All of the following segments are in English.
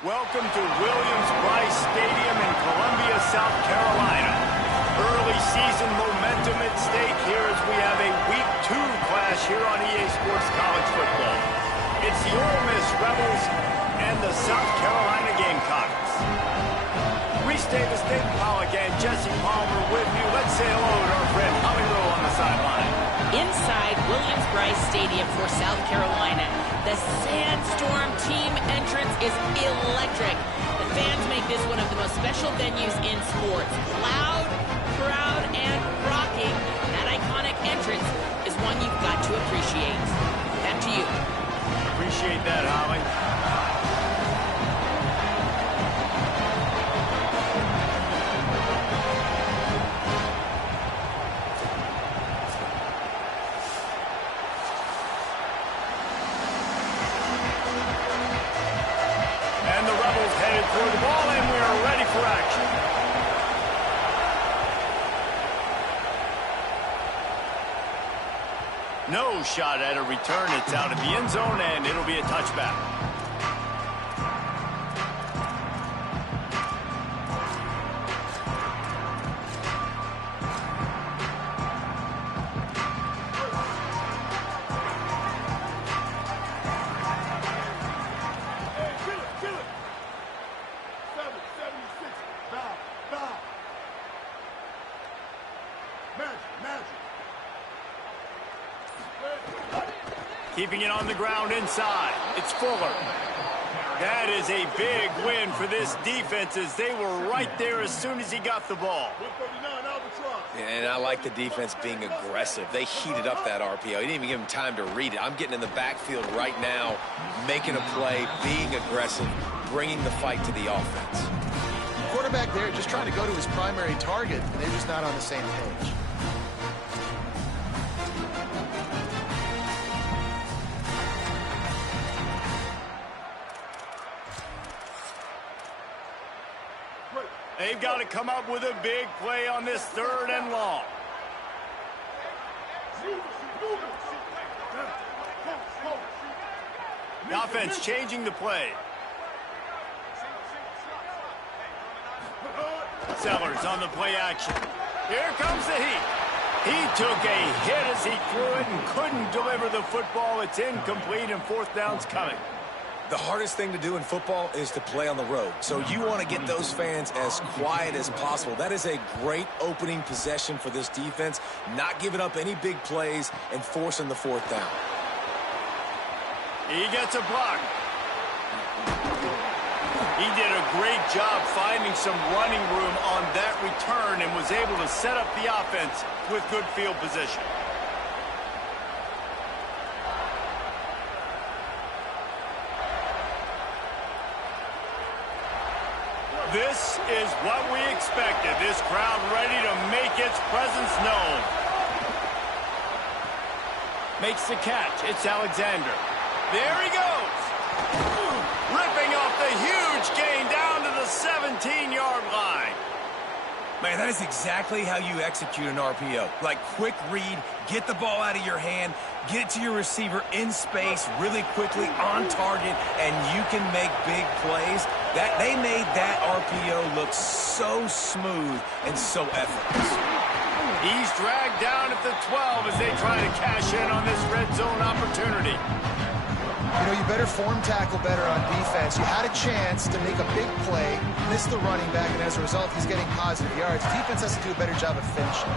Welcome to Williams-Brice Stadium in Columbia, South Carolina. Early season momentum at stake here as we have a Week 2 clash here on EA Sports College Football. It's the Ole Miss Rebels and the South Carolina Gamecocks. Reese Davis, Dave Pollock, and Jesse Palmer with you. Let's say hello to our friend Holly Rowe on the sideline. Inside Williams-Brice Stadium for South Carolina, the Sandstorm team entrance is electric. The fans make this one of the most special venues in sports. Loud, proud, and rocking. That iconic entrance is one you've got to appreciate. Back to you. Appreciate that, Holly. And the Rebels headed for the ball, and we are ready for action. No shot at a return. It's out of the end zone, and it'll be a touchback. Keeping it on the ground inside. It's Fuller. That is a big win for this defense as they were right there as soon as he got the ball. And I like the defense being aggressive. They heated up that RPO. He didn't even give him time to read it. I'm getting in the backfield right now, making a play, being aggressive, bringing the fight to the offense. The quarterback there just trying to go to his primary target, and they're just not on the same page. They've got to come up with a big play on this 3rd and long. The offense changing the play. Sellers on the play action. Here comes the heat. He took a hit as he threw it and couldn't deliver the football. It's incomplete and 4th down's coming. The hardest thing to do in football is to play on the road. So you want to get those fans as quiet as possible. That is a great opening possession for this defense, not giving up any big plays and forcing the 4th down. He gets a block. He did a great job finding some running room on that return and was able to set up the offense with good field position. This is what we expected. This crowd ready to make its presence known. Makes the catch. It's Alexander. There he goes. Ripping off the huge gain down to the 17-yard line. Man, that is exactly how you execute an RPO. Like quick read, get the ball out of your hand, get it to your receiver in space really quickly on target, and you can make big plays. They made that RPO look so smooth and so effortless. He's dragged down at the 12 as they try to cash in on this red zone opportunity. You know, you better form tackle better on defense. You had a chance to make a big play, missed the running back, and as a result, he's getting positive yards. Defense has to do a better job of finishing.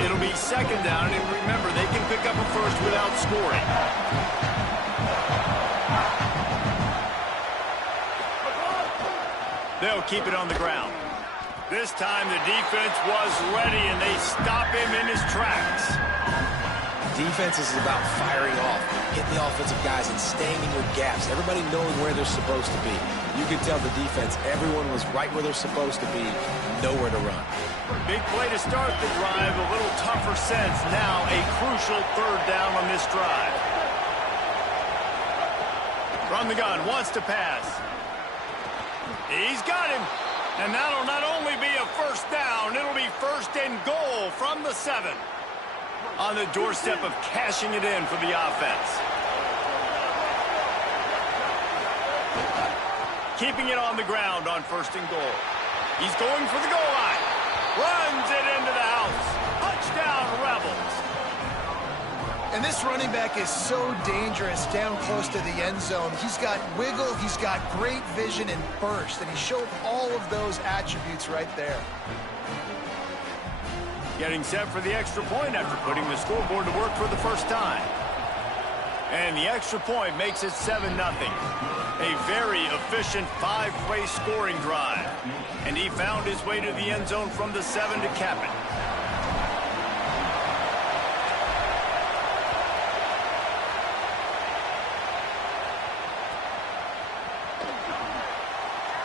It'll be 2nd down, and remember, they can pick up a first without scoring. They'll keep it on the ground. This time the defense was ready, and they stop him in his tracks. Defense is about firing off, hitting the offensive guys and staying in your gaps. Everybody knowing where they're supposed to be. You can tell the defense, everyone was right where they're supposed to be, nowhere to run. Big play to start the drive, a little tougher sense. Now a crucial 3rd down on this drive. From the gun, wants to pass. He's got him. And that'll not only be a 1st down, it'll be 1st and goal from the 7. On the doorstep of cashing it in for the offense. keeping it on the ground on 1st and goal. He's going for the goal line. Runs it into the house. Touchdown, Rebels. And this running back is so dangerous down close to the end zone. He's got wiggle, he's got great vision and burst, and he showed all of those attributes right there. Getting set for the extra point after putting the scoreboard to work for the first time. And the extra point makes it 7-0. A very efficient 5-play scoring drive. And he found his way to the end zone from the 7 to cap it.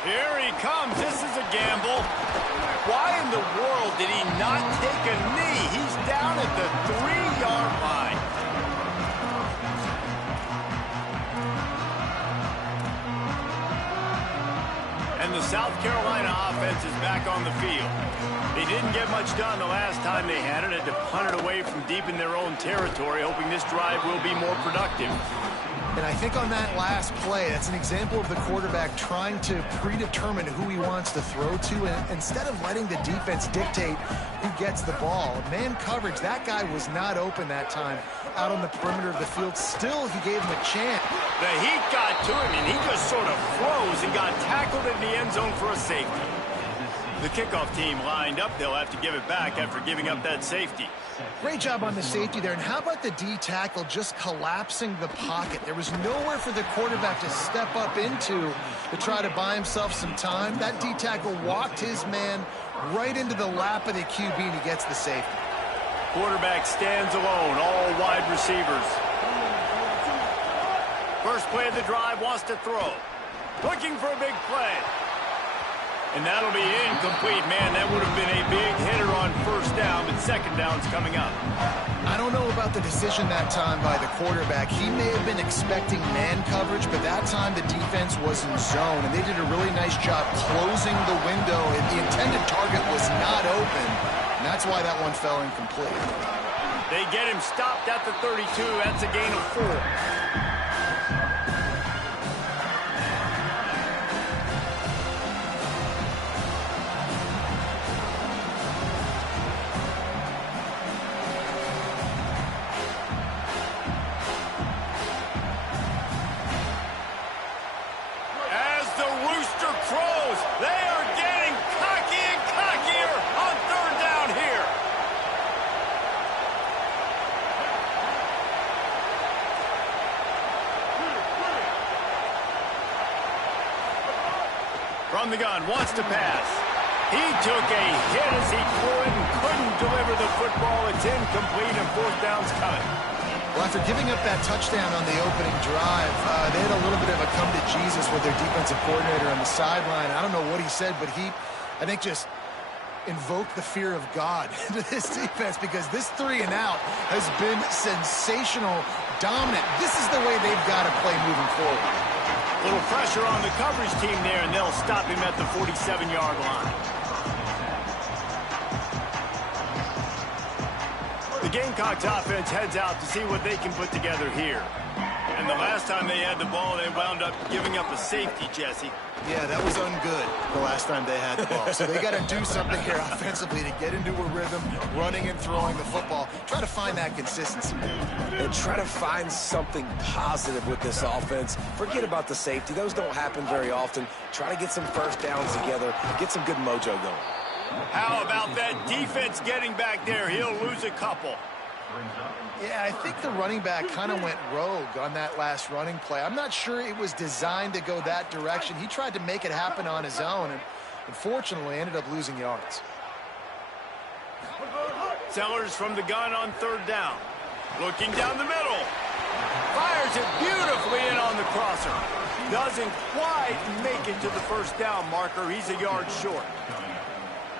Here he comes. This is a gamble. Why in the world did he not take a knee? He's down at the 3-yard line. And the South Carolina offense is back on the field. They didn't get much done the last time they had it. Had to punt it away from deep in their own territory, hoping this drive will be more productive. And I think on that last play, that's an example of the quarterback trying to predetermine who he wants to throw to, and instead of letting the defense dictate who gets the ball. Man coverage, that guy was not open that time out on the perimeter of the field. Still, he gave him a chance. The heat got to him, and he just sort of froze and got tackled in the end zone for a safety. The kickoff team lined up. They'll have to give it back after giving up that safety. Great job on the safety there. And how about the D tackle just collapsing the pocket? There was nowhere for the quarterback to step up into to try to buy himself some time. That D tackle walked his man right into the lap of the QB, and he gets the safety. Quarterback stands alone, all wide receivers. First play of the drive, wants to throw. Looking for a big play. And that'll be incomplete. Man, that would have been a big hitter on 1st down, but 2nd down's coming up. I don't know about the decision that time by the quarterback. He may have been expecting man coverage, but that time the defense was in zone, and they did a really nice job closing the window. And the intended target was not open, and that's why that one fell incomplete. They get him stopped at the 32. That's a gain of 4. From the gun, wants to pass. He took a hit as he threw it and couldn't deliver the football. It's incomplete, and 4th down's coming. Well, after giving up that touchdown on the opening drive, they had a little bit of a come to Jesus with their defensive coordinator on the sideline. I don't know what he said, but he, I think, just invoked the fear of God into this defense, because this 3 and out has been sensational, dominant. This is the way they've got to play moving forward. Little pressure on the coverage team there, and they'll stop him at the 47-yard line. The Gamecocks offense heads out to see what they can put together here. And the last time they had the ball, they wound up giving up a safety, Jesse. Yeah, that was ungood the last time they had the ball. So they got to do something here offensively to get into a rhythm, running and throwing the football. Try to find that consistency. And try to find something positive with this offense. Forget about the safety. Those don't happen very often. Try to get some 1st downs together, get some good mojo going. How about that defense getting back there? He'll lose a couple. Yeah, I think the running back kind of went rogue on that last running play. I'm not sure it was designed to go that direction. He tried to make it happen on his own, and unfortunately ended up losing yards. Sellers from the gun on 3rd down. Looking down the middle. Fires it beautifully in on the crosser. Doesn't quite make it to the 1st down marker. He's a yard short.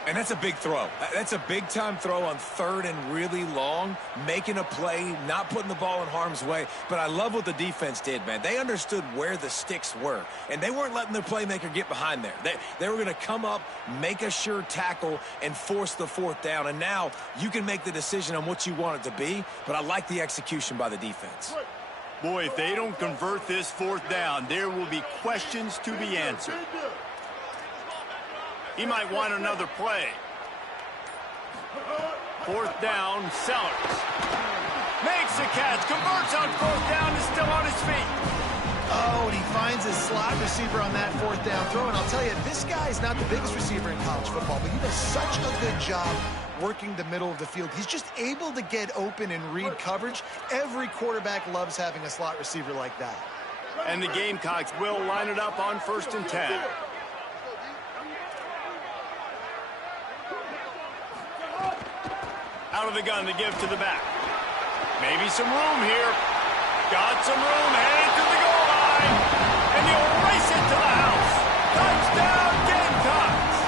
And that's a big throw. That's a big-time throw on 3rd and really long, making a play, not putting the ball in harm's way. But I love what the defense did, man. They understood where the sticks were, and they weren't letting their playmaker get behind there. They were going to come up, make a sure tackle, and force the 4th down. And now you can make the decision on what you want it to be, but I like the execution by the defense. Boy, if they don't convert this fourth down, there will be questions to be answered. He might want another play. Fourth down, Sellers. Makes the catch, converts on fourth down, is still on his feet. Oh, and he finds his slot receiver on that fourth down throw. And I'll tell you, this guy's not the biggest receiver in college football, but he does such a good job working the middle of the field. He's just able to get open and read coverage. Every quarterback loves having a slot receiver like that. And the Gamecocks will line it up on 1st and 10. Out of the gun to give to the back. Maybe some room here. Got some room, headed to the goal line. And he'll race it to the house. Touchdown, Gamecocks.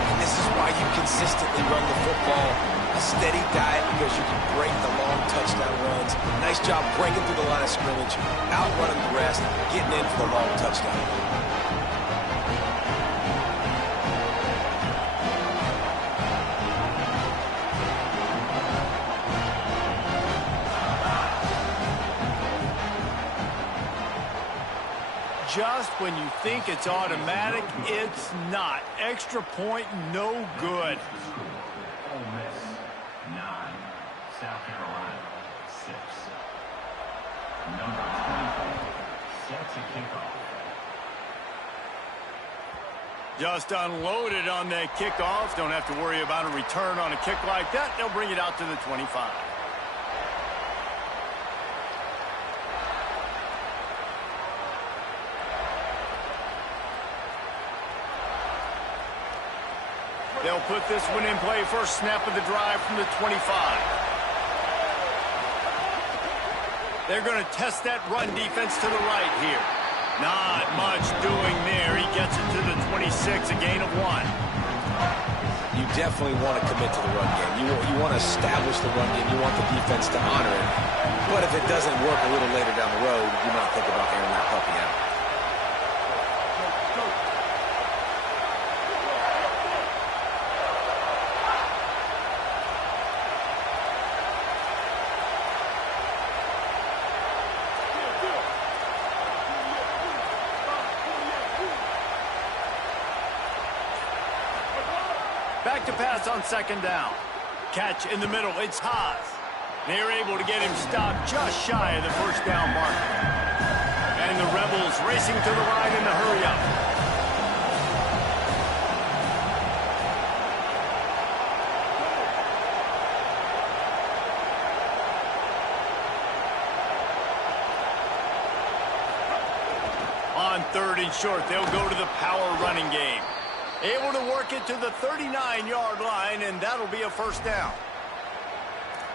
And this is why you consistently run the football. A steady diet because you can break the long touchdown runs. Nice job breaking through the line of scrimmage, outrunning the rest, getting in for the long touchdown. Just when you think it's automatic, it's not. Extra point, no good. Ole Miss, 9. South Carolina, 6. Number 24 sets a kickoff. Just unloaded on that kickoff. Don't have to worry about a return on a kick like that. They'll bring it out to the 25. They'll put this one in play. First snap of the drive from the 25. They're going to test that run defense to the right here. Not much doing there. He gets it to the 26, a gain of 1. You definitely want to commit to the run game. You want to establish the run game. You want the defense to honor it. But if it doesn't work a little later down the road, you might think about airing that puppy out. Back to pass on 2nd down. Catch in the middle. It's Haas. They're able to get him stopped just shy of the first down mark. And the Rebels racing to the line in the hurry-up. On 3rd and short, they'll go to the power running game. Able to work it to the 39-yard line, and that'll be a first down.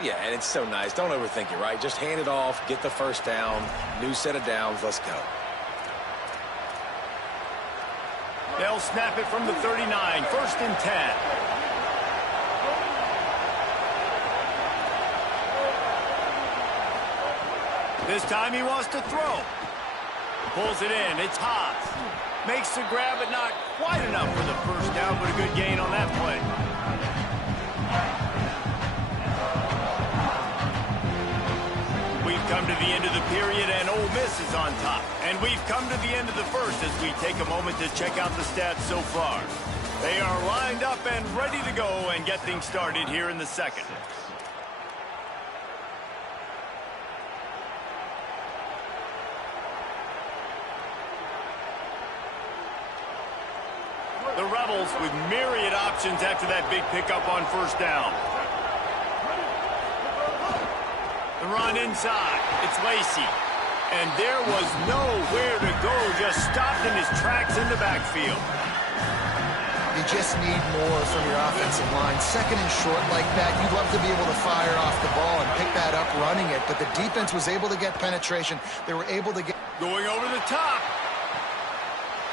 Yeah, and it's so nice. Don't overthink it, right? Just hand it off, get the first down, new set of downs, let's go. They'll snap it from the 39, 1st and 10. This time he wants to throw. Pulls it in. It's Haas. Makes the grab, but not quite enough for the first down, but a good gain on that play. We've come to the end of the period, and Ole Miss is on top. And we've come to the end of the first as we take a moment to check out the stats so far. They are lined up and ready to go and get things started here in the second. The Rebels with myriad options after that big pickup on first down. The run inside. It's Lacey. And there was nowhere to go. Just stopped in his tracks in the backfield. You just need more from your offensive line. 2nd and short like that, you'd love to be able to fire off the ball and pick that up running it. But the defense was able to get penetration. They were able to get... Going over the top.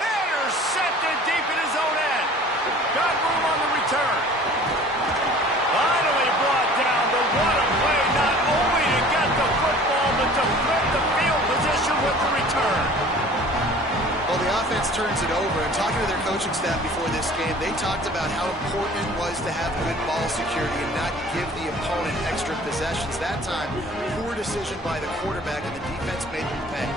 Intercepted deep in his own end. Got room on the return. Finally brought down, but what a play, not only to get the football, but to flip the field position with the return. Well, the offense turns it over. And talking to their coaching staff before this game, they talked about how important it was to have good ball security and not give the opponent extra possessions. That time, poor decision by the quarterback, and the defense made them pay.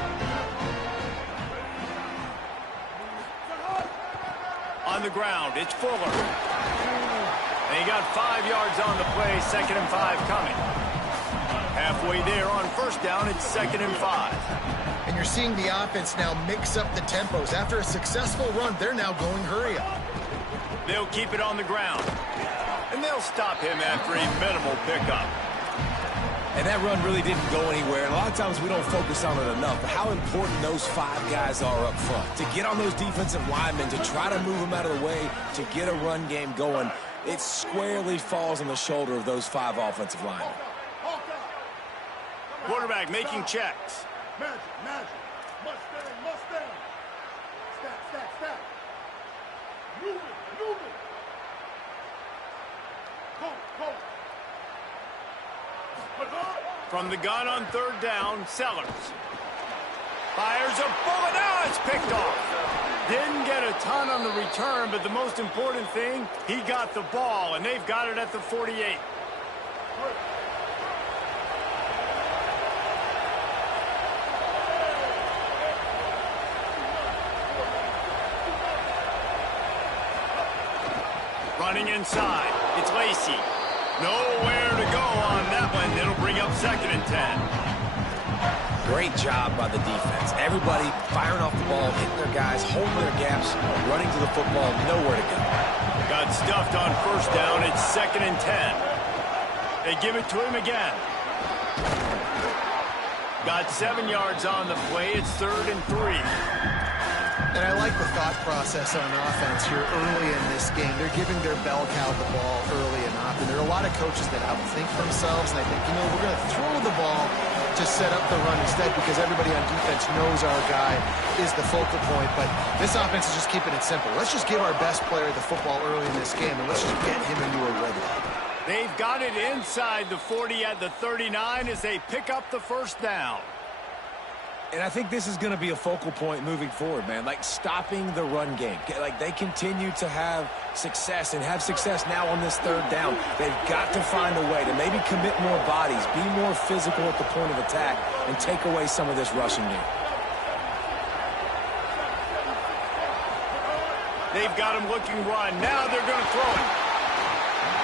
On the ground, it's Fuller. And he got 5 yards on the play, 2nd and 5 coming. Halfway there on first down, it's 2nd and 5. And you're seeing the offense now mix up the tempos. After a successful run, they're now going hurry up. They'll keep it on the ground. And they'll stop him after a minimal pickup. And that run really didn't go anywhere. And a lot of times we don't focus on it enough. But how important those 5 guys are up front. To get on those defensive linemen, to try to move them out of the way, to get a run game going, it squarely falls on the shoulder of those 5 offensive linemen. Quarterback making checks. Magic. Mustang. Stack. Move it. Colt. From the gun on 3rd down, Sellers. Fires a bullet. Now it's picked off. Didn't get a ton on the return, but the most important thing, he got the ball, and they've got it at the 48. Running inside, it's Lacy. Nowhere to go on that one. It'll bring up 2nd and 10. Great job by the defense. Everybody firing off the ball, hitting their guys, holding their gaps, running to the football, nowhere to go. Got stuffed on first down. It's 2nd and 10. They give it to him again. Got 7 yards on the play. It's 3rd and 3. And I like the thought process on offense here early in this game. They're giving their bell cow the ball early and often. There are a lot of coaches that outthink themselves, and they think, we're going to throw the ball to set up the run instead because everybody on defense knows our guy is the focal point. But this offense is just keeping it simple. Let's just give our best player the football early in this game, and let's just get him into a rhythm. They've got it inside the 40 at the 39 as they pick up the first down. And I think this is going to be a focal point moving forward, man. Like stopping the run game. Like they continue to have success and have success now on this 3rd down. They've got to find a way to maybe commit more bodies, be more physical at the point of attack, and take away some of this rushing game. They've got him looking run. Now they're going to throw it.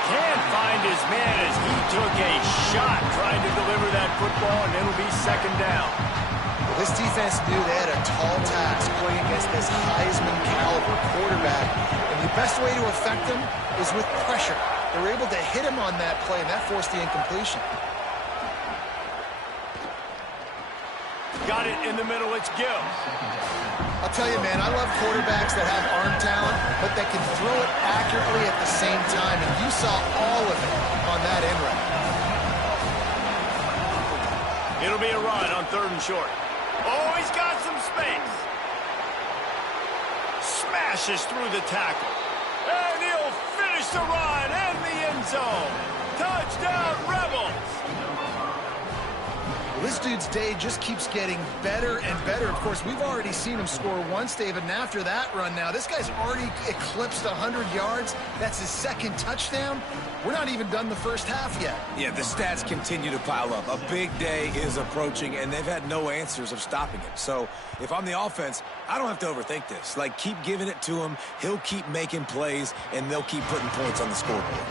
Can't find his man as he took a shot trying to deliver that football, and it'll be 2nd down. This defense knew they had a tall task playing against this Heisman-caliber quarterback, and the best way to affect him is with pressure. They were able to hit him on that play, and that forced the incompletion. Got it in the middle. It's Gill. I'll tell you, man, I love quarterbacks that have arm talent, but that can throw it accurately at the same time, and you saw all of it on that in route. It'll be a run on 3rd and short. Oh, he's got some space. Smashes through the tackle. And he'll finish the run in the end zone. Touchdown, Rebels. Well, this dude's day just keeps getting better and better. Of course, we've already seen him score once, David, and after that run now, this guy's already eclipsed 100 yards. That's his 2nd touchdown. We're not even done the first half yet. Yeah, the stats continue to pile up. A big day is approaching, and they've had no answers of stopping it. So if I'm the offense, I don't have to overthink this. Like, keep giving it to him. He'll keep making plays, and they'll keep putting points on the scoreboard.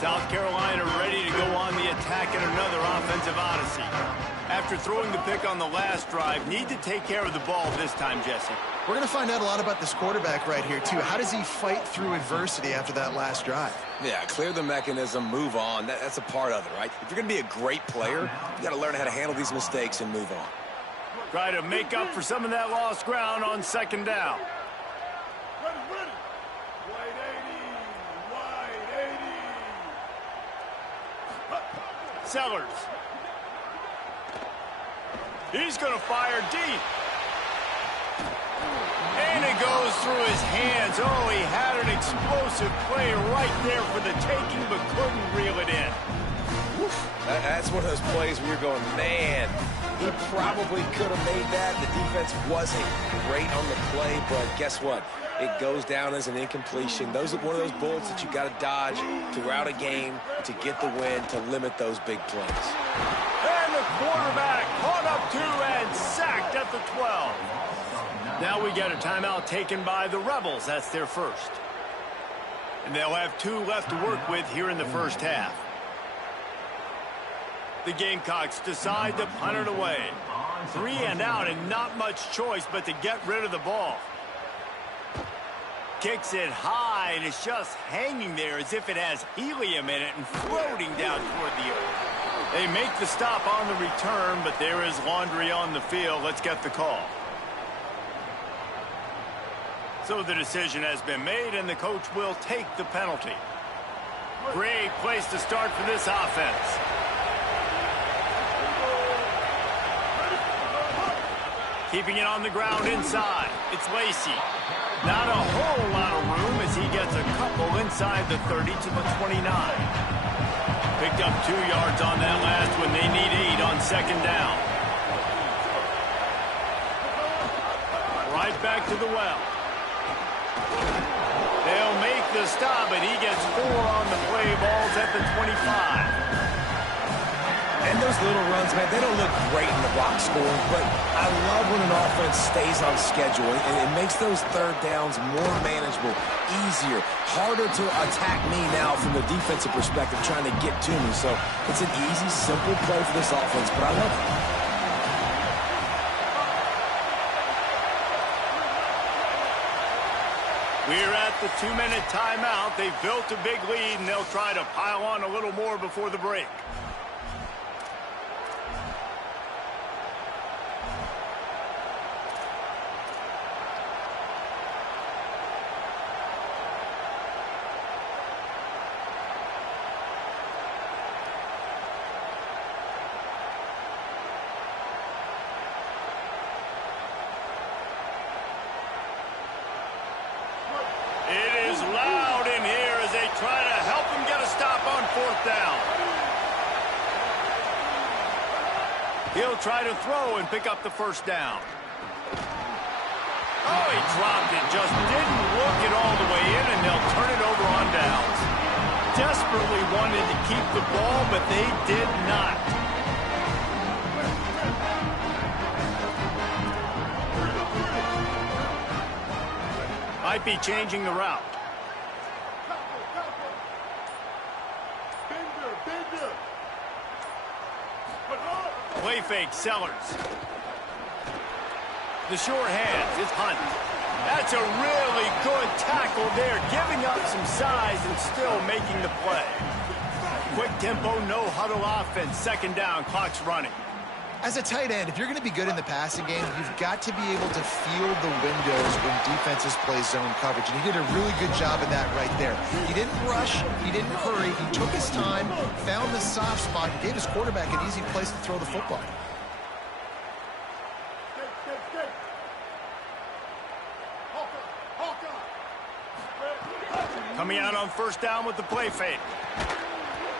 South Carolina ready to go on the attack in another offensive odyssey. After throwing the pick on the last drive, need to take care of the ball this time, Jesse. We're going to find out a lot about this quarterback right here, too. How does he fight through adversity after that last drive? Yeah, clear the mechanism, move on. That's a part of it, right? If you're going to be a great player, you got to learn how to handle these mistakes and move on. Try to make up for some of that lost ground on 2nd down. Ready. Wide 80. Sellers He's going to fire deep. And it goes through his hands. Oh, he had an explosive play right there for the taking, but couldn't reel it in. That's one of those plays where you're going, man, he probably could have made that. The defense wasn't great on the play, but guess what? It goes down as an incompletion. Those are one of those bullets that you got to dodge throughout a game to get the win, to limit those big plays. And the quarterback caught up to and sacked at the 12. Now we get a timeout taken by the Rebels. That's their first. And they'll have 2 left to work with here in the first half. The Gamecocks decide to punt it away. 3 and out and not much choice but to get rid of the ball. Kicks it high and it's just hanging there as if it has helium in it and floating down toward the earth. They make the stop on the return, but there is laundry on the field. Let's get the call. So the decision has been made, and the coach will take the penalty. Great place to start for this offense. Keeping it on the ground inside. It's Lacey. Not a whole lot of room as he gets a couple inside the 30 to the 29. Picked up 2 yards on that last one. They need 8 on second down. Right back to the well. They'll make the stop, and he gets 4 on the play. Balls at the 25. And those little runs, man, they don't look great in the box score, but I love when an offense stays on schedule, and it makes those third downs more manageable, easier, harder to attack me now from the defensive perspective trying to get to me. So it's an easy, simple play for this offense, but I love it. We're at the 2-minute timeout. They've built a big lead, and they'll try to pile on a little more before the break. Try to help him get a stop on 4th down. He'll try to throw and pick up the first down. Oh, he dropped it. Just didn't look it all the way in, and they'll turn it over on downs. Desperately wanted to keep the ball, but they did not. Might be changing the route. Play fake, Sellers. The short hands, it's Hunt. That's a really good tackle there, giving up some size and still making the play. Quick tempo, no huddle offense, second down, clock's running. As a tight end, if you're going to be good in the passing game, you've got to be able to feel the windows when defenses play zone coverage. And he did a really good job of that right there. He didn't rush. He didn't hurry. He took his time, found the soft spot, and gave his quarterback an easy place to throw the football. Coming out on first down with the play fake.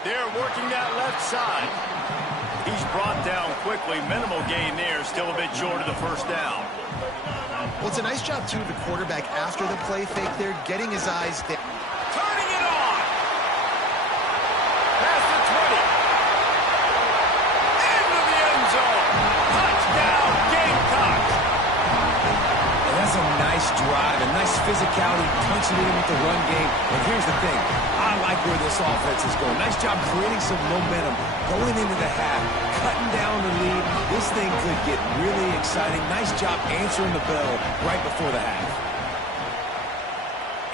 They're working that left side. He's brought down quickly. Minimal gain there. Still a bit short of the first down. Well, it's a nice job, too, of the quarterback after the play fake there, getting his eyes there. Turning it on. Past the 20. Into the end zone. Touchdown, Gamecocks. And that's a nice drive, a nice physicality, punching it in with the run game. And here's the thing. I like where this offense is going. Nice job creating some momentum, going into the half, cutting down the lead. This thing could get really exciting. Nice job answering the bell right before the half.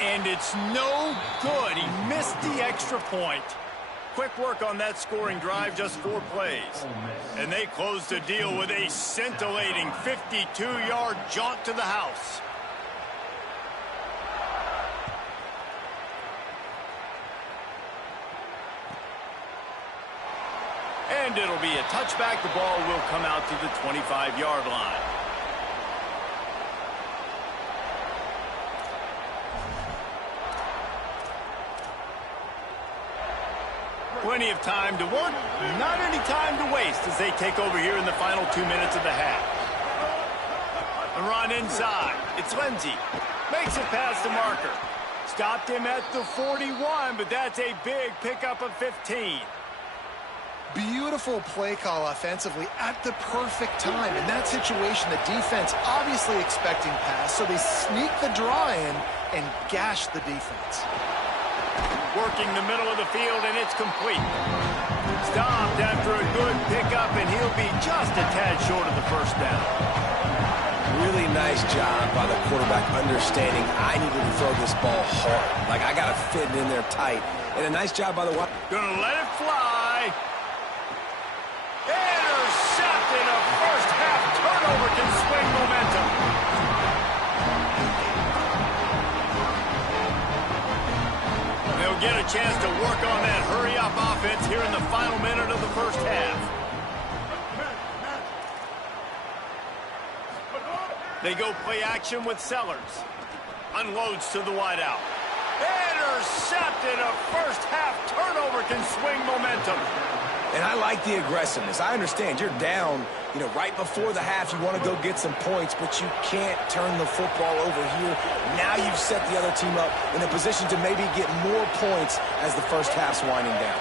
And it's no good. He missed the extra point. Quick work on that scoring drive, just 4 plays. And they close the deal with a scintillating 52-yard jaunt to the house. And it'll be a touchback. The ball will come out to the 25-yard line. Plenty of time to work, not any time to waste as they take over here in the final 2 minutes of the half. A run inside. It's Lindsey. Makes it past the marker. Stopped him at the 41, but that's a big pickup of 15. Beautiful play call offensively at the perfect time. In that situation, the defense obviously expecting pass, so they sneak the draw in and gash the defense. Working the middle of the field, and it's complete. Stopped after a good pickup, and he'll be just a tad short of the first down. Really nice job by the quarterback understanding I needed to throw this ball hard. Like, I got to fit it in there tight. And a nice job by the wide. Gonna let it fly. Intercepted. A first half turnover can swing momentum. They'll get a chance to work on that hurry-up offense here in the final minute of the first half. They go play action with Sellers. Unloads to the wideout. Intercepted. A first half turnover can swing momentum. And I like the aggressiveness. I understand you're down, right before the half. You want to go get some points, but you can't turn the football over here. Now you've set the other team up in a position to maybe get more points as the first half's winding down.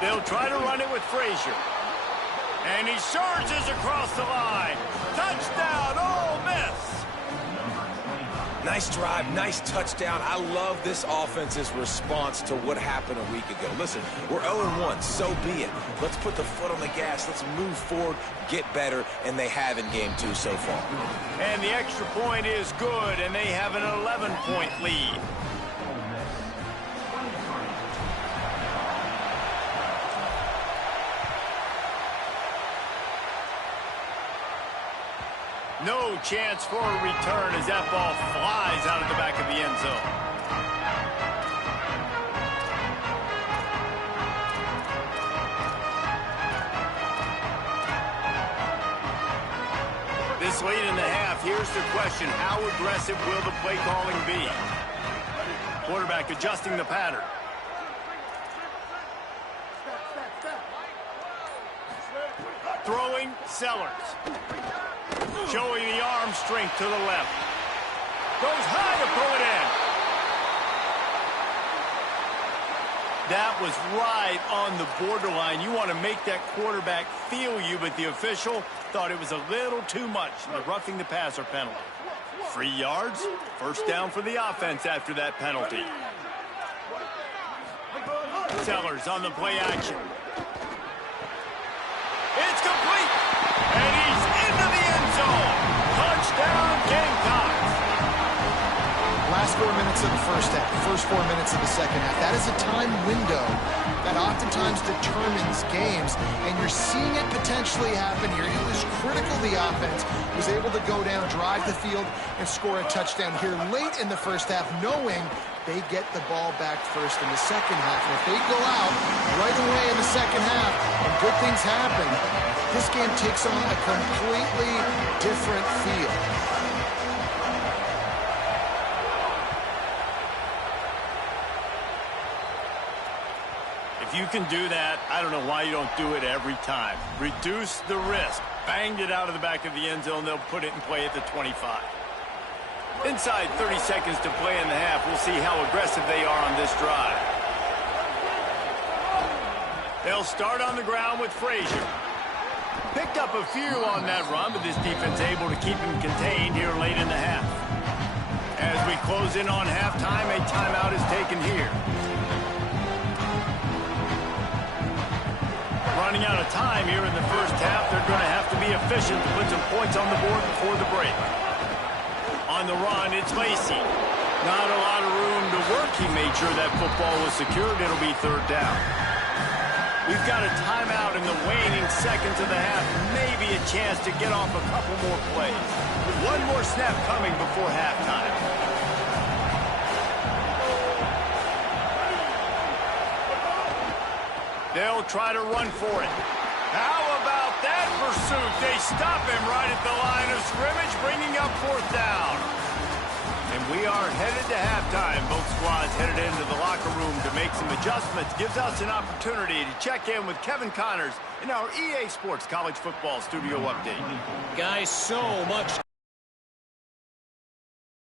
They'll try to run it with Frazier. And he surges across the line. Touchdown, Ole Miss! Nice drive, nice touchdown. I love this offense's response to what happened a week ago. Listen, we're 0-1, so be it. Let's put the foot on the gas. Let's move forward, get better, and they have in game 2 so far. And the extra point is good, and they have an 11-point lead. No chance for a return as that ball flies out of the back of the end zone. This late in the half, here's the question. How aggressive will the play calling be? Quarterback adjusting the pattern. Throwing Sellers. Showing the arm strength to the left. Goes high to pull it in. That was right on the borderline. You want to make that quarterback feel you, but the official thought it was a little too much. The roughing the passer penalty. 3 yards, first down for the offense after that penalty. Sellers on the play action. It's complete. And he's into the end zone. Touchdown, Gamecocks. Last 4 minutes of the first half, first 4 minutes of the second half. That is a time window that oftentimes determines games, and you're seeing it potentially happen here. It was critical the offense was able to go down, drive the field, and score a touchdown here late in the first half, knowing they get the ball back first in the second half. And if they go out right away in the second half and good things happen, this game takes on a completely different feel. If you can do that, I don't know why you don't do it every time. Reduce the risk. Banged it out of the back of the end zone. They'll put it in play at the 25. Inside 30 seconds to play in the half. We'll see how aggressive they are on this drive. They'll start on the ground with Frazier. Picked up a few on that run, but this defense able to keep him contained here late in the half. As we close in on halftime, a timeout is taken here. Running out of time here in the first half. They're going to have to be efficient to put some points on the board before the break. On the run, it's Lacy. Not a lot of room to work. He made sure that football was secured. It'll be third down. We've got a timeout in the waning seconds of the half. Maybe a chance to get off a couple more plays. One more snap coming before halftime. They'll try to run for it. How about that pursuit? They stop him right at the line of scrimmage, bringing up 4th down. And we are headed to halftime. Both squads headed into the locker room to make some adjustments. Gives us an opportunity to check in with Kevin Connors in our EA Sports College Football Studio Update. Guys, so much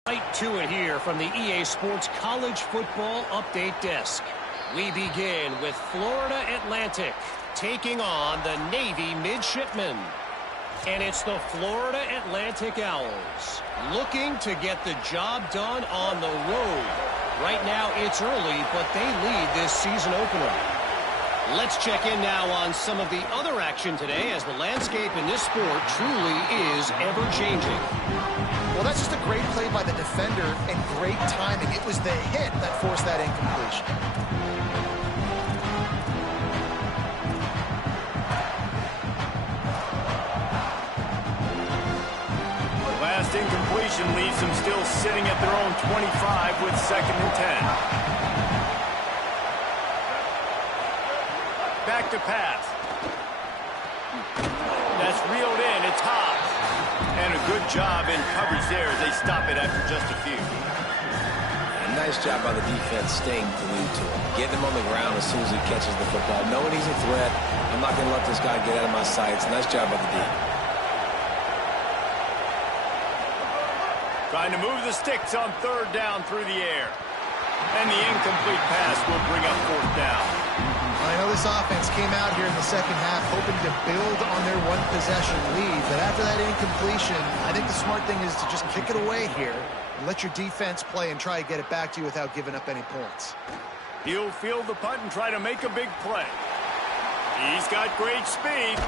right to it here from the EA Sports College Football Update desk. We begin with Florida Atlantic taking on the Navy Midshipmen. And it's the Florida Atlantic Owls looking to get the job done on the road. Right now it's early, but they lead this season opener. Let's check in now on some of the other action today, as the landscape in this sport truly is ever-changing. Well, that's just a great play by the defender and great timing. It was the hit that forced that incompletion. Last incompletion leaves them still sitting at their own 25 with 2nd and 10. Back to pass. That's reeled in. It's Hobbs. And a good job in coverage there as they stop it after just a few. A nice job by the defense staying glued to him. Getting him on the ground as soon as he catches the football. Knowing he's a threat. I'm not going to let this guy get out of my sights. Nice job by the D. Trying to move the sticks on 3rd down through the air. And the incomplete pass will bring up 4th down. I know this offense came out here in the second half hoping to build on their one-possession lead, but after that incompletion, I think the smart thing is to just kick it away here and let your defense play and try to get it back to you without giving up any points. He'll field the punt and try to make a big play. He's got great speed.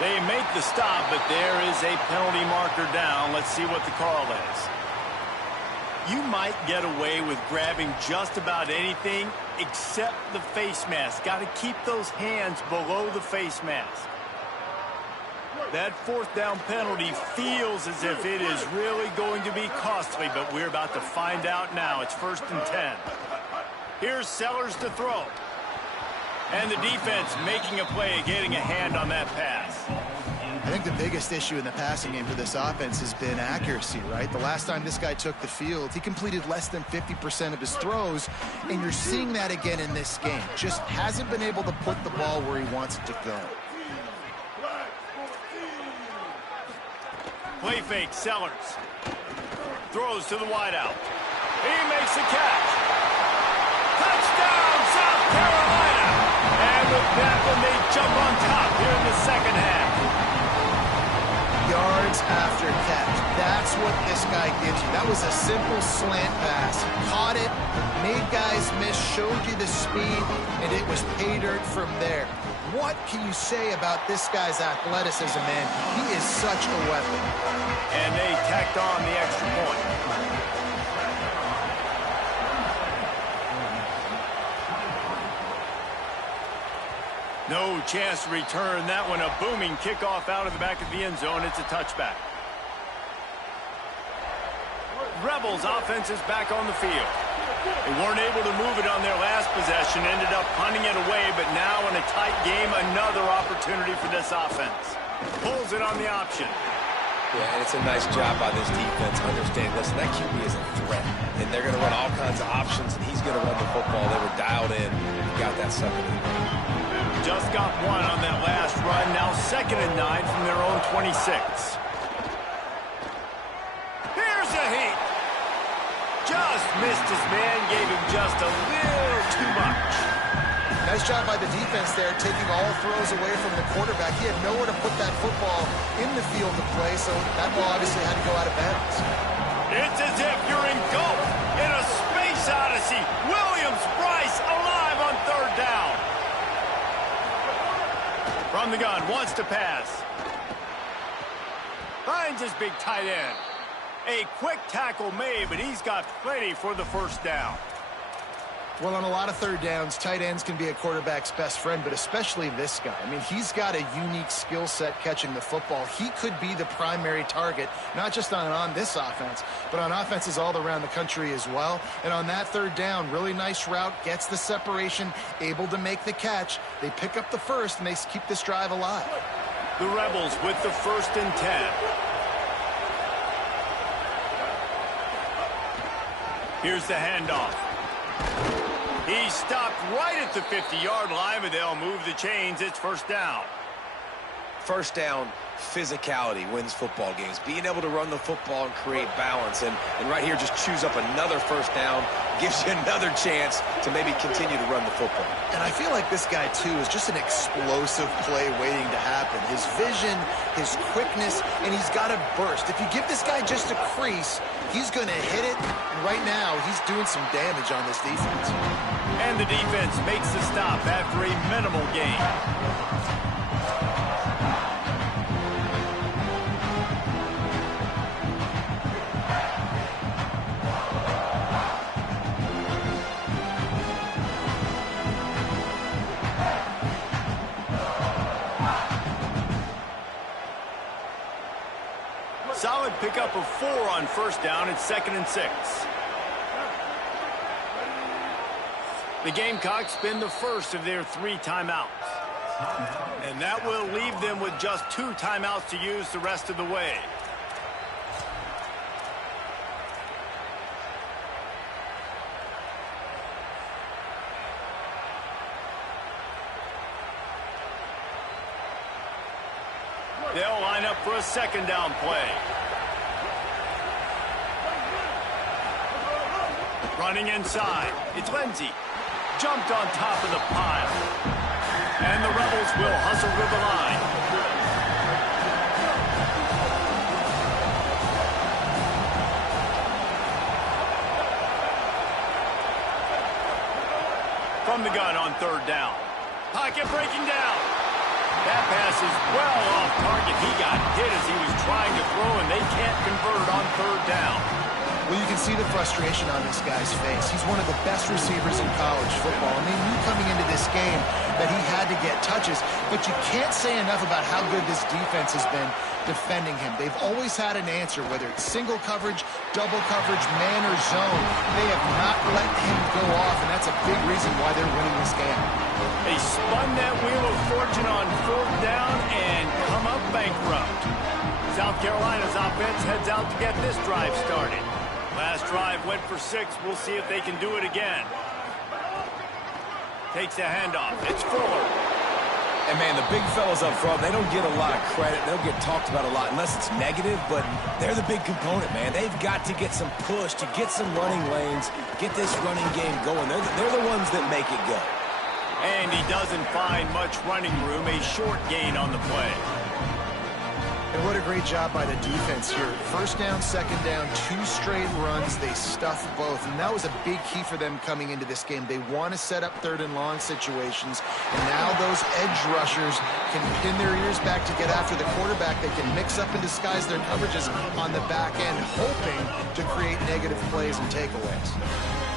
They make the stop, but there is a penalty marker down. Let's see what the call is. You might get away with grabbing just about anything except the face mask. Got to keep those hands below the face mask. That 4th down penalty feels as if it is really going to be costly, but we're about to find out now. It's 1st and 10. Here's Sellers to throw. And the defense making a play, getting a hand on that pass. I think the biggest issue in the passing game for this offense has been accuracy, right? The last time this guy took the field, he completed less than 50% of his throws, and you're seeing that again in this game. Just hasn't been able to put the ball where he wants it to go. Play fake, Sellers. Throws to the wideout. He makes the catch. Touchdown, South Carolina! And with that one, they jump on top here in the second half. Yards after catch. That's what this guy gives you. That was a simple slant pass. Caught it, made guys miss, showed you the speed, and it was pay dirt from there. What can you say about this guy's athleticism, man? He is such a weapon. And they tacked on the extra point. No chance to return that one. A booming kickoff out of the back of the end zone. It's a touchback. Rebels offense is back on the field. They weren't able to move it on their last possession. Ended up punting it away, but now in a tight game, another opportunity for this offense. Pulls it on the option. Yeah, and it's a nice job by this defense. Understand, listen, that QB is a threat. And they're going to run all kinds of options, and he's going to run the football. They were dialed in. Got that sucker in the game. Just got one on that last run. Now 2nd and 9 from their own 26. Here's a heat. Just missed his man. Gave him just a little too much. Nice job by the defense there, taking all throws away from the quarterback. He had nowhere to put that football in the field to play, so that ball obviously had to go out of bounds. It's as if you're engulfed in a space odyssey. Williams-Brice alive on 3rd down. From the gun, wants to pass. Finds his big tight end. A quick tackle made, but he's got plenty for the 1st down. Well, on a lot of third downs, tight ends can be a quarterback's best friend, but especially this guy. I mean, he's got a unique skill set catching the football. He could be the primary target, not just on this offense, but on offenses all around the country as well. And on that third down, really nice route, gets the separation, able to make the catch. They pick up the first, and they keep this drive alive. The Rebels with the 1st and 10. Here's the handoff. He's stopped right at the 50-yard line, but they'll move the chains. It's 1st down. First down, physicality wins football games. Being able to run the football and create balance. And right here, just choose up another 1st down. Gives you another chance to maybe continue to run the football. And I feel like this guy, too, is just an explosive play waiting to happen. His vision, his quickness, and he's got a burst. If you give this guy just a crease, he's going to hit it. And right now, he's doing some damage on this defense. And the defense makes the stop after a minimal gain. Solid pickup of 4 on 1st down. It's 2nd and 6. The Gamecocks spin the first of their 3 timeouts. And that will leave them with just 2 timeouts to use the rest of the way. They'll line up for a 2nd down play. Running inside. It's Lindsey. Jumped on top of the pile. And the Rebels will hustle to the line. From the gun on 3rd down. Pocket breaking down. That pass is well off target. He got hit as he was trying to throw, and they can't convert on 3rd down. Well, you can see the frustration on this guy's face. He's one of the best receivers in college football, and they knew coming into this game that he had to get touches, but you can't say enough about how good this defense has been defending him. They've always had an answer, whether it's single coverage, double coverage, man or zone. They have not let him go off, and that's a big reason why they're winning this game. They spun that wheel of fortune on 4th down and come up bankrupt. South Carolina's offense heads out to get this drive started. Last drive went for 6. We'll see if they can do it again. Takes the handoff. It's Fuller. And, man, the big fellas up front, they don't get a lot of credit. They don't get talked about a lot unless it's negative, but they're the big component, man. They've got to get some push, to get some running lanes, get this running game going. They're the ones that make it go. And he doesn't find much running room. A short gain on the play. And what a great job by the defense here. 1st down, 2nd down, 2 straight runs. They stuffed both, and that was a big key for them coming into this game. They want to set up 3rd and long situations, and now those edge rushers can pin their ears back to get after the quarterback. They can mix up and disguise their coverages on the back end, hoping to create negative plays and takeaways.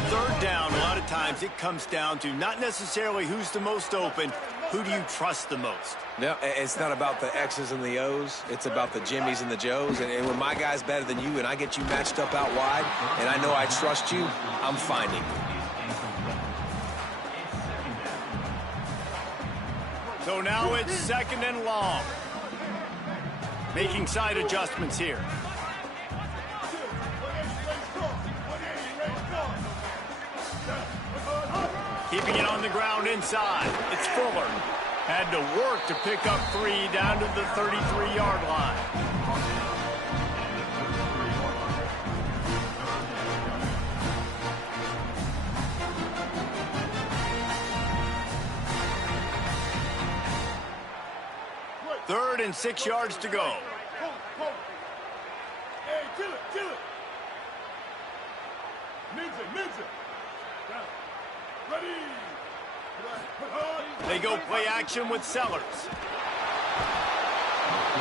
3rd down, a lot of times it comes down to not necessarily who's the most open, who do you trust the most? No, it's not about the X's and the O's. It's about the Jimmies and the Joes. And when my guy's better than you and I get you matched up out wide and I know I trust you, I'm finding you. So now it's 2nd and long. Making side adjustments here. Keeping it on the ground inside. It's Fuller. Had to work to pick up 3 down to the 33-yard line. Third and 6 yards to go. Hey, kill it. Ninja. Ready. They go play action with Sellers.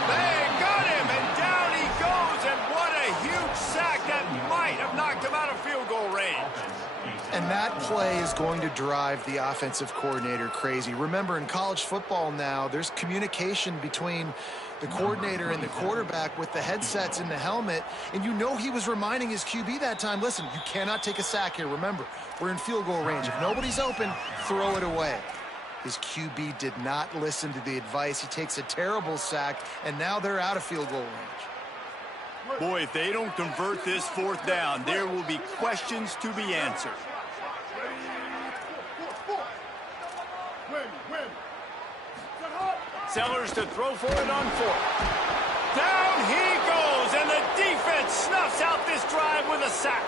They got him, and down he goes, and what a huge sack that might have knocked him out of field goal range. And that play is going to drive the offensive coordinator crazy. Remember, in college football now, there's communication between the coordinator and the quarterback with the headsets in the helmet, and you know he was reminding his QB that time, listen, you cannot take a sack here. Remember, we're in field goal range. If nobody's open, throw it away. His QB did not listen to the advice. He takes a terrible sack, and now they're out of field goal range. Boy, if they don't convert this fourth down, there will be questions to be answered. Sellers to throw for it on fourth. Down he goes, and the defense snuffs out this drive with a sack.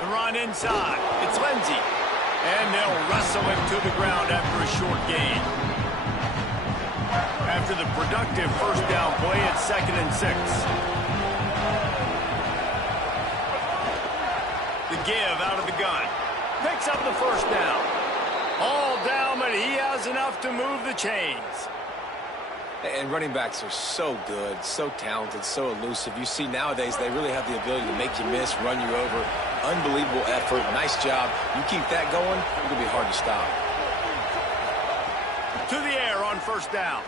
The run inside. It's Lindsey. And they'll wrestle him to the ground after a short gain. After the productive first down play, it's 2nd and 6. The give out of the gun. Picks up the first down. All down, but he has enough to move the chains. And running backs are so good, so talented, so elusive. You see nowadays they really have the ability to make you miss, run you over. Unbelievable effort. Nice job. You keep that going, it's going to be hard to stop. To the air on first down.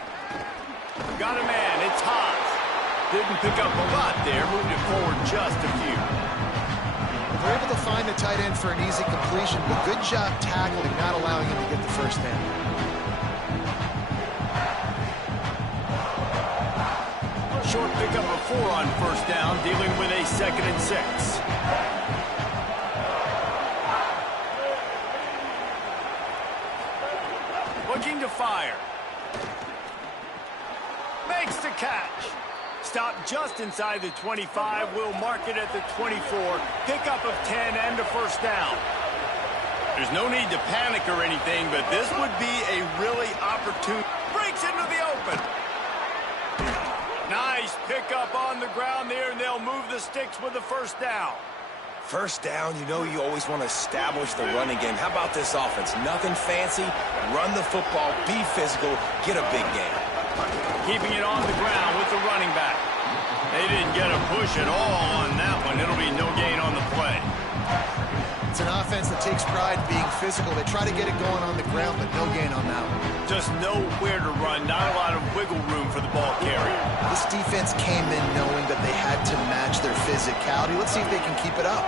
Got a man. It's Haas. Didn't pick up a lot there. Moved it forward just a few. They're able to find the tight end for an easy completion, but good job tackling, not allowing him to get the first down. Short pickup of 4 on first down, dealing with a 2nd and 6. Looking to fire. Makes the catch. Stopped just inside the 25. Will mark it at the 24. Pickup of 10 and a first down. There's no need to panic or anything, but this would be a really opportune. Breaks into the open. Nice pickup on the ground there, and they'll move the sticks with the first down. First down, you know you always want to establish the running game. How about this offense? Nothing fancy. Run the football, be physical, get a big gain. Keeping it on the ground with the running back. They didn't get a push at all on that one. It'll be no gain on the play. It's an offense that takes pride in being physical. They try to get it going on the ground, but no gain on that one. Just nowhere to run. Not a lot of wiggle room for the ball carrier. This defense came in knowing that they had to match their physicality. Let's see if they can keep it up.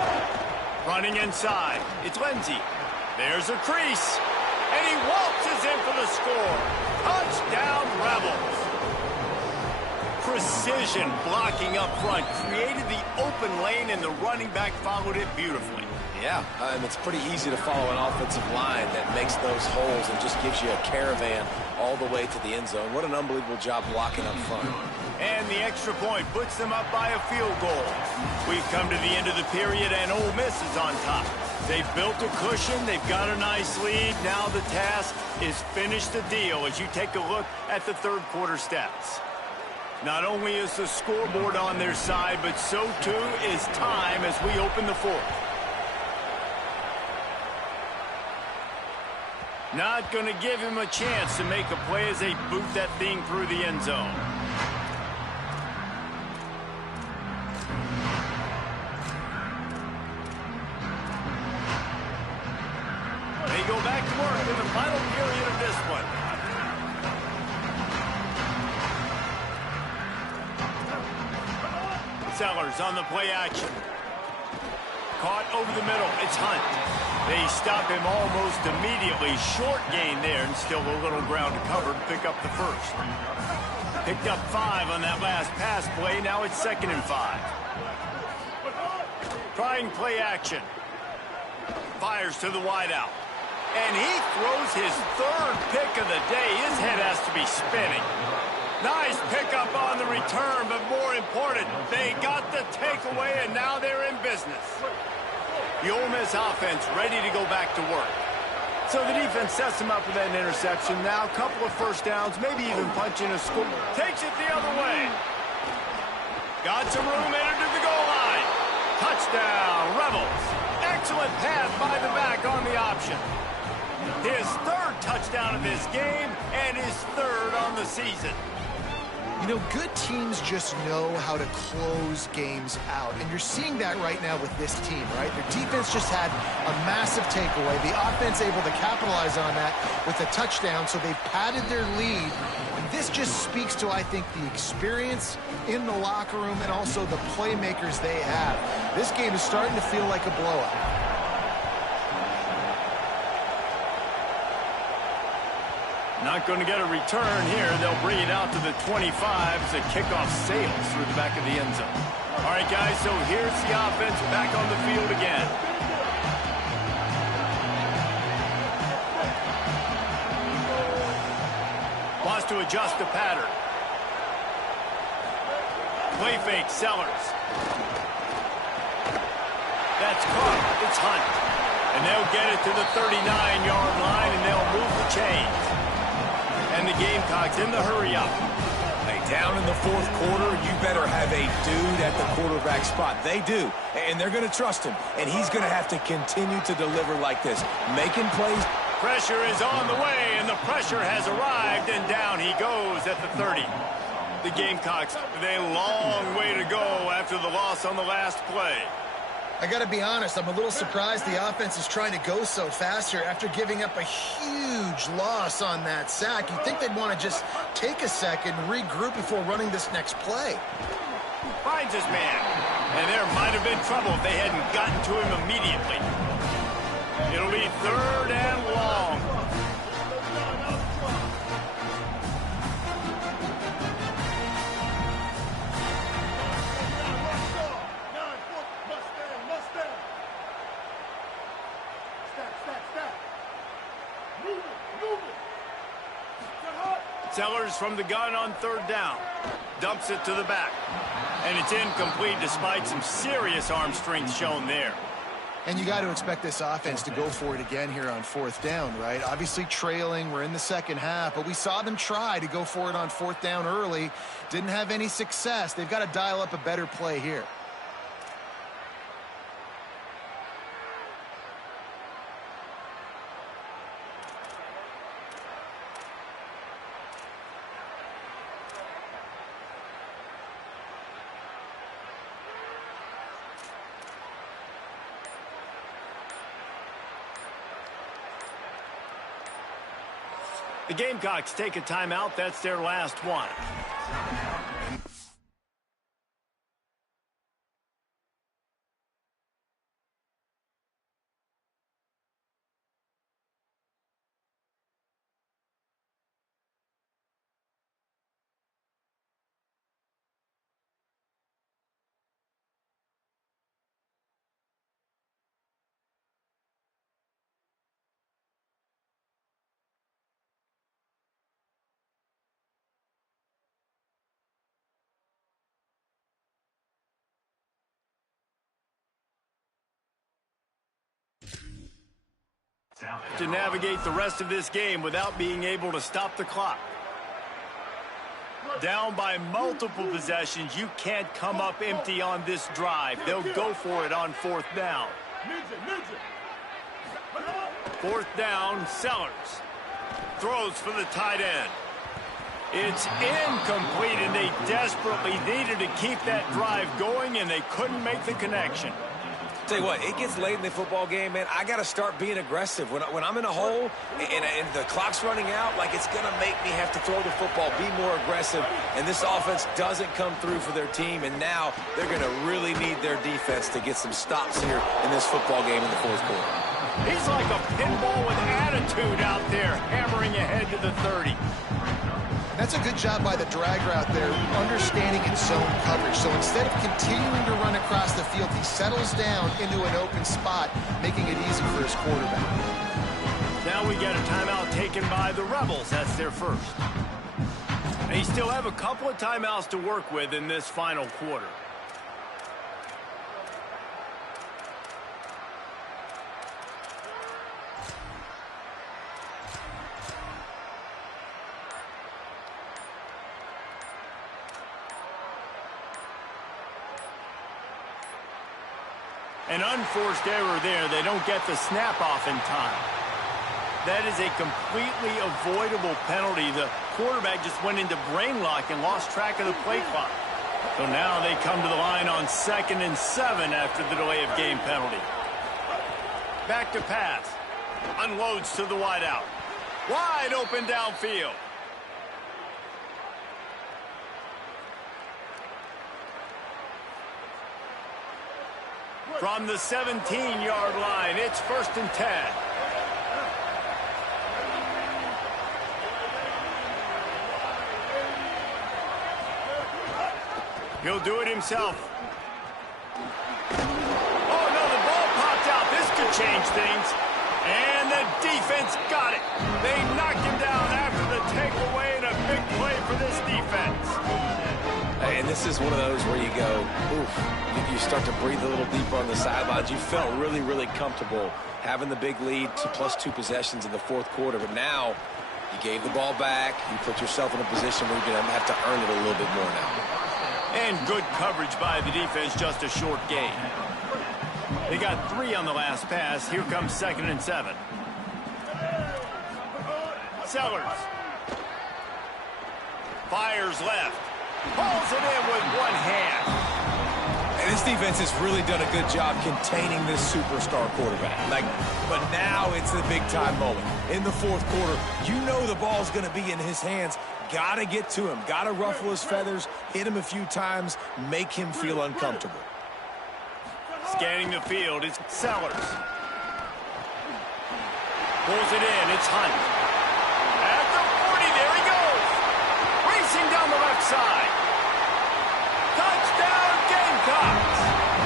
Running inside. It's Lindsey. There's a crease. And he waltzes in for the score. Touchdown, Rebels. Precision blocking up front. Created the open lane, and the running back followed it beautifully. Yeah, it's pretty easy to follow an offensive line that makes those holes and just gives you a caravan all the way to the end zone. What an unbelievable job blocking up front. And the extra point puts them up by a field goal. We've come to the end of the period, and Ole Miss is on top. They've built a cushion. They've got a nice lead. Now the task is finish the deal as you take a look at the third quarter stats. Not only is the scoreboard on their side, but so too is time as we open the fourth. Not going to give him a chance to make a play as they boot that thing through the end zone. They go back to work in the final period of this one. Sellers on the play action. Caught over the middle. It's Hunt. They stop him almost immediately. Short gain there, and still a little ground to cover to pick up the first. Picked up 5 on that last pass play. Now it's 2nd and 5. Trying play action. Fires to the wideout. And he throws his 3rd pick of the day. His head has to be spinning. Nice pickup on the return, but more important, they got the takeaway, and now they're in business. The Ole Miss offense ready to go back to work. So the defense sets them up with that interception. Now a couple of first downs, maybe even punching a score. Takes it the other way. Got some room, entered to the goal line. Touchdown, Rebels. Excellent pass by the back on the option. His 3rd touchdown of this game and his 3rd on the season. You know, good teams just know how to close games out. And you're seeing that right now with this team, right? Their defense just had a massive takeaway. The offense able to capitalize on that with a touchdown, so they've padded their lead. And this just speaks to, I think, the experience in the locker room and also the playmakers they have. This game is starting to feel like a blowout. Not going to get a return here. They'll bring it out to the 25 as the kickoff sails through the back of the end zone. All right, guys, so here's the offense back on the field again. Wants to adjust the pattern. Play fake, Sellers. That's caught. It's Hunt. And they'll get it to the 39-yard line, and they'll move the chains. And the Gamecocks in the hurry-up. Hey, down in the fourth quarter, you better have a dude at the quarterback spot. They do, and they're going to trust him. And he's going to have to continue to deliver like this, making plays. Pressure is on the way, and the pressure has arrived, and down he goes at the 30. The Gamecocks with a long way to go after the loss on the last play. I got to be honest, I'm a little surprised the offense is trying to go so fast here after giving up a huge loss on that sack. You'd think they'd want to just take a second, regroup before running this next play. Finds his man, and there might have been trouble if they hadn't gotten to him immediately. It'll be 3rd and long. Sellers from the gun on 3rd down. Dumps it to the back. And it's incomplete despite some serious arm strength shown there. And you got to expect this offense to go for it again here on 4th down, right? Obviously trailing, we're in the second half, but we saw them try to go for it on 4th down early. Didn't have any success. They've got to dial up a better play here. The Gamecocks take a timeout. That's their last one. To navigate the rest of this game without being able to stop the clock. Down by multiple possessions, you can't come up empty on this drive. They'll go for it on 4th down. 4th down, Sellers. Throws for the tight end. It's incomplete, and they desperately needed to keep that drive going, and they couldn't make the connection. Tell you what, it gets late in the football game, man. I got to start being aggressive. When I'm in a hole and the clock's running out, like, it's going to make me have to throw the football, be more aggressive. And this offense doesn't come through for their team, and now they're going to really need their defense to get some stops here in this football game in the 4th quarter. He's like a pinball with attitude out there, hammering ahead to the 30. That's a good job by the drag route there, understanding its zone coverage. So instead of continuing to run across the field, he settles down into an open spot, making it easy for his quarterback. Now we get a timeout taken by the Rebels. That's their first. They still have a couple of timeouts to work with in this final quarter. An unforced error there. They don't get the snap off in time. That is a completely avoidable penalty. The quarterback just went into brain lock and lost track of the play clock. So now they come to the line on 2nd and 7 after the delay of game penalty. Back to pass. Unloads to the wideout. Wide open downfield. From the 17-yard line, it's 1st and 10. He'll do it himself. Oh, no, the ball popped out. This could change things. And the defense got it. They knocked him down after the takeaway, and a big play for this defense. And this is one of those where you go, oof, you start to breathe a little deeper on the sidelines. You felt really, really comfortable having the big lead to +2 possessions in the 4th quarter. But now you gave the ball back. You put yourself in a position where you're going to have to earn it a little bit more now. And good coverage by the defense, just a short gain. They got 3 on the last pass. Here comes 2nd and 7. Sellers. Fires left. Pulls it in with one hand. And this defense has really done a good job containing this superstar quarterback. But now it's the big-time moment. In the 4th quarter, you know the ball's going to be in his hands. Got to get to him. Got to ruffle his feathers, hit him a few times, make him feel uncomfortable. Scanning the field, it's Sellers. Pulls it in, it's Hunt. At the 40, there he goes. Racing down the left side. Touchdown, Gamecocks.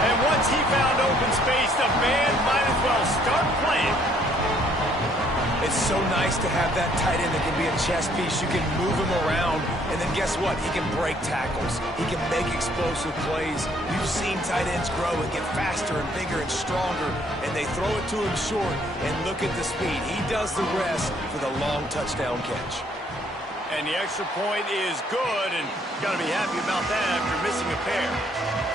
And once he found open space, the band might as well start playing. It's so nice to have that tight end that can be a chess piece. You can move him around, and then guess what? He can break tackles. He can make explosive plays. We've seen tight ends grow and get faster and bigger and stronger, and they throw it to him short, and look at the speed. He does the rest for the long touchdown catch. And the extra point is good, and got to be happy about that after missing a pair.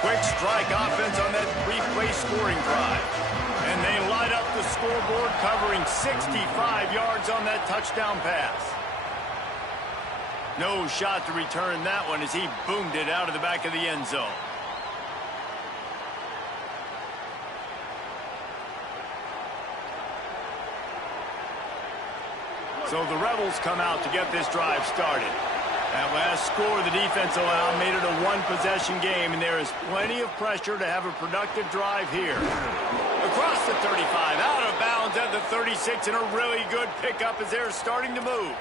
Quick strike offense on that 3-play scoring drive. And they light up the scoreboard, covering 65 yards on that touchdown pass. No shot to return that one as he boomed it out of the back of the end zone. So the Rebels come out to get this drive started. That last score the defense allowed made it a one-possession game, and there is plenty of pressure to have a productive drive here. Across the 35, out of bounds at the 36, and a really good pickup as they're starting to move.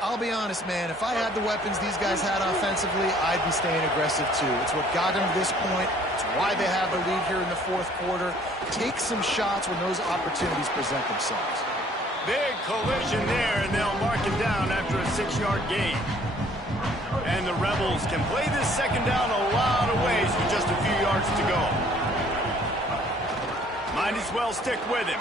I'll be honest, man, if I had the weapons these guys had offensively, I'd be staying aggressive too. It's what got them to this point. It's why they have the lead here in the 4th quarter. Take some shots when those opportunities present themselves. Big collision there, and they'll mark it down after a 6-yard gain. And the Rebels can play this second down a lot of ways with just a few yards to go. Might as well stick with him.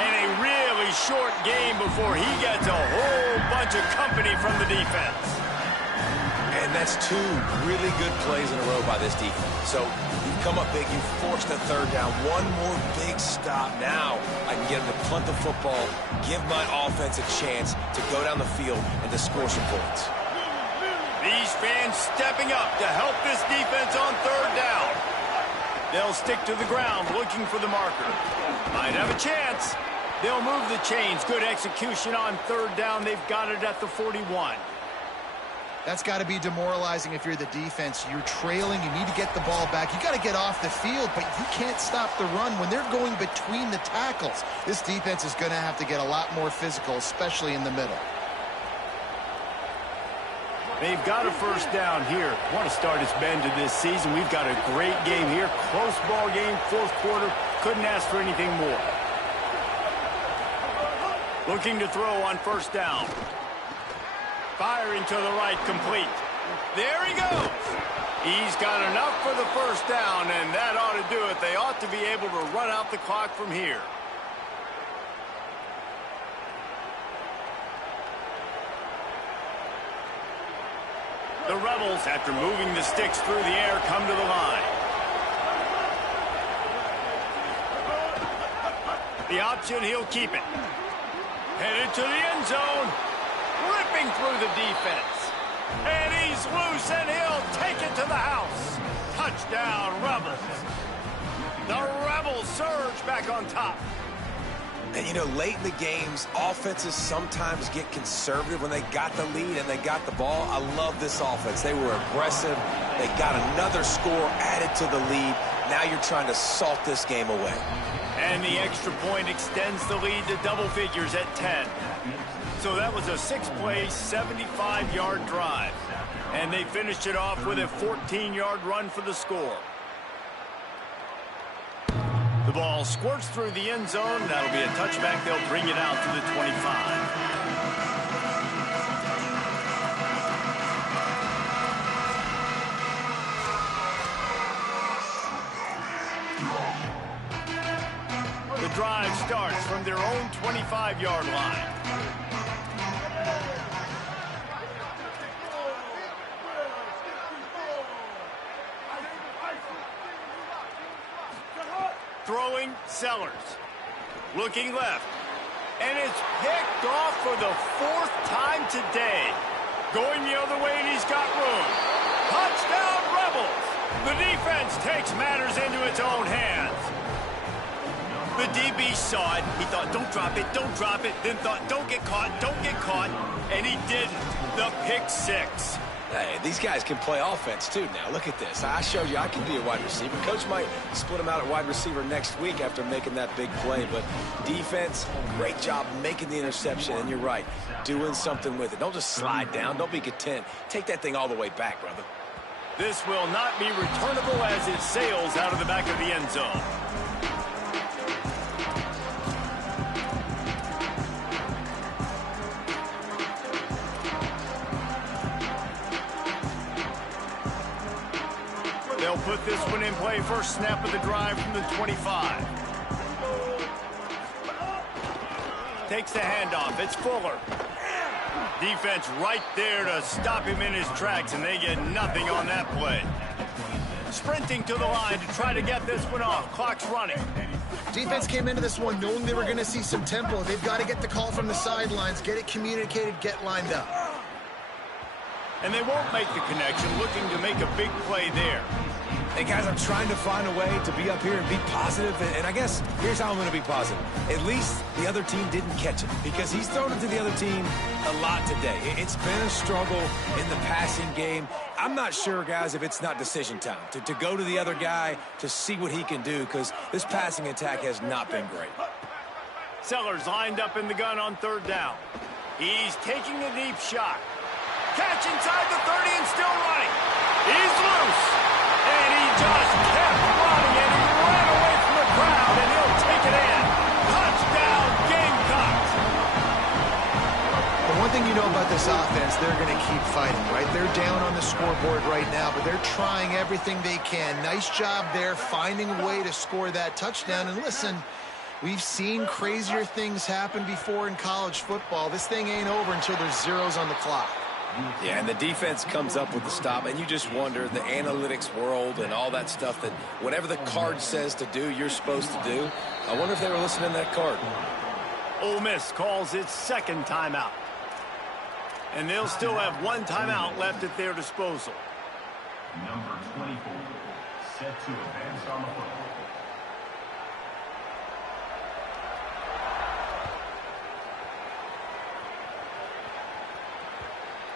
And a really short game before he gets a whole bunch of company from the defense. And that's 2 really good plays in a row by this defense. So you've come up big, you've forced a 3rd down. One more big stop. Now I can get him to punt the football, give my offense a chance to go down the field and to score some points. These fans stepping up to help this defense on 3rd down. They'll stick to the ground looking for the marker. Might have a chance. They'll move the chains. Good execution on 3rd down. They've got it at the 41. That's got to be demoralizing if you're the defense. You're trailing. You need to get the ball back. You got to get off the field, but you can't stop the run when they're going between the tackles. This defense is going to have to get a lot more physical, especially in the middle. They've got a 1st down here. Want to start us, Ben, to this season. We've got a great game here. Close ball game, 4th quarter. Couldn't ask for anything more. Looking to throw on 1st down. Firing to the right, complete. There he goes. He's got enough for the 1st down, and that ought to do it. They ought to be able to run out the clock from here. The Rebels, after moving the sticks through the air, come to the line. The option, he'll keep it. Headed to the end zone. through the defense. And he's loose, and he'll take it to the house. Touchdown, Rebels. The Rebels surge back on top. And, you know, late in the games, offenses sometimes get conservative when they got the lead and they got the ball. I love this offense. They were aggressive. They got another score added to the lead. Now you're trying to salt this game away. And the extra point extends the lead to double figures at 10. So that was a 6-play, 75-yard drive. And they finished it off with a 14-yard run for the score. The ball squirts through the end zone. That'll be a touchback. They'll bring it out to the 25. The drive starts from their own 25-yard line. Throwing, Sellers. Looking left. And it's picked off for the 4th time today. Going the other way, and he's got room. Touchdown, Rebels! The defense takes matters into its own hands. The DB saw it. He thought, don't drop it, don't drop it. Then thought, don't get caught, don't get caught. And he didn't. The pick 6. Hey, these guys can play offense, too, now. Look at this. I showed you I can be a wide receiver. Coach might split him out at wide receiver next week after making that big play. But defense, great job making the interception. And you're right, doing something with it. Don't just slide down. Don't be content. Take that thing all the way back, brother. This will not be returnable as it sails out of the back of the end zone. They'll put this one in play. First snap of the drive from the 25. Takes the handoff. It's Fuller. Defense right there to stop him in his tracks, and they get nothing on that play. Sprinting to the line to try to get this one off. Clock's running. Defense came into this one knowing they were going to see some tempo. They've got to get the call from the sidelines, get it communicated, get lined up. And they won't make the connection, looking to make a big play there. Hey, guys, I'm trying to find a way to be up here and be positive, and I guess here's how I'm going to be positive. At least the other team didn't catch it, because he's thrown it to the other team a lot today. It's been a struggle in the passing game. I'm not sure, guys, if it's not decision time, to go to the other guy to see what he can do, because this passing attack has not been great. Sellers lined up in the gun on 3rd down. He's taking a deep shot. Catch inside the 30 and still running. He's loose. And he just kept running, and he ran away from the crowd, and he'll take it in. Touchdown, Gamecocks. The one thing you know about this offense, they're going to keep fighting, right? They're down on the scoreboard right now, but they're trying everything they can. Nice job there, finding a way to score that touchdown. And listen, we've seen crazier things happen before in college football. This thing ain't over until there's zeros on the clock. Yeah, and the defense comes up with the stop, and you just wonder, the analytics world and all that stuff, that whatever the card says to do, you're supposed to do. I wonder if they were listening to that card. Ole Miss calls its 2nd timeout. And they'll still have 1 timeout left at their disposal. Number 24, set to advance on the football.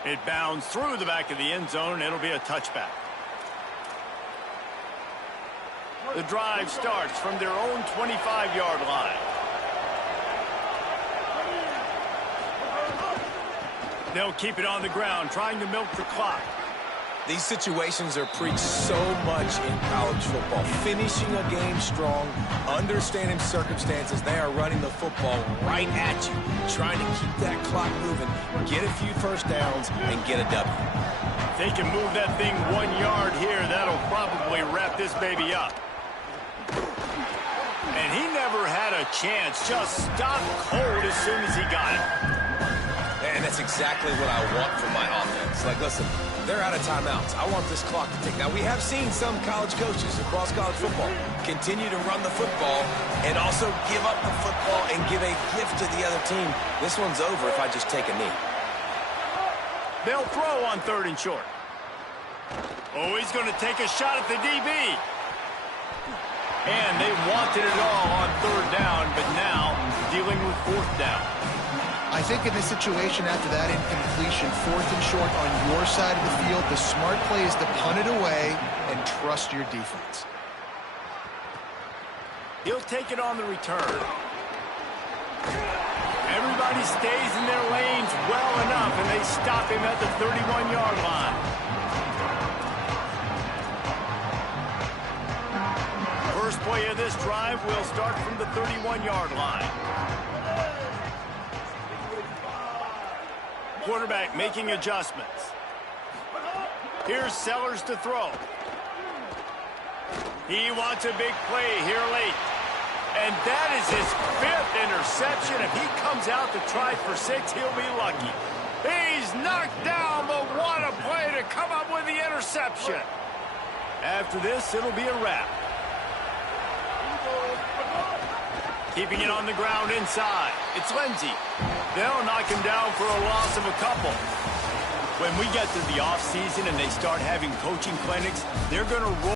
It bounds through the back of the end zone, and it'll be a touchback. The drive starts from their own 25-yard line. They'll keep it on the ground, trying to milk the clock. These situations are preached so much in college football. Finishing a game strong, understanding circumstances. They are running the football right at you, trying to keep that clock moving, get a few first downs, and get a W. If they can move that thing 1 yard here, that'll probably wrap this baby up. And he never had a chance, just stopped cold as soon as he got it. And that's exactly what I want from my offense. Like, listen, they're out of timeouts. I want this clock to tick. Now, we have seen some college coaches across college football continue to run the football and also give up the football and give a gift to the other team. This one's over if I just take a knee. They'll throw on 3rd and short. Oh, he's going to take a shot at the DB. And they wanted it all on 3rd down, but now dealing with 4th down. I think in this situation after that incompletion, 4th and short on your side of the field, the smart play is to punt it away and trust your defense. He'll take it on the return. Everybody stays in their lanes well enough, and they stop him at the 31-yard line. First play of this drive will start from the 31-yard line. Quarterback making adjustments. Here's Sellers to throw. He wants a big play here late. And that is his 5th interception. If he comes out to try for 6, he'll be lucky. He's knocked down, but what a play to come up with the interception. After this, it'll be a wrap. Keeping it on the ground inside. It's Lindsey. They'll knock him down for a loss of a couple. When we get to the offseason and they start having coaching clinics, they're going to roll.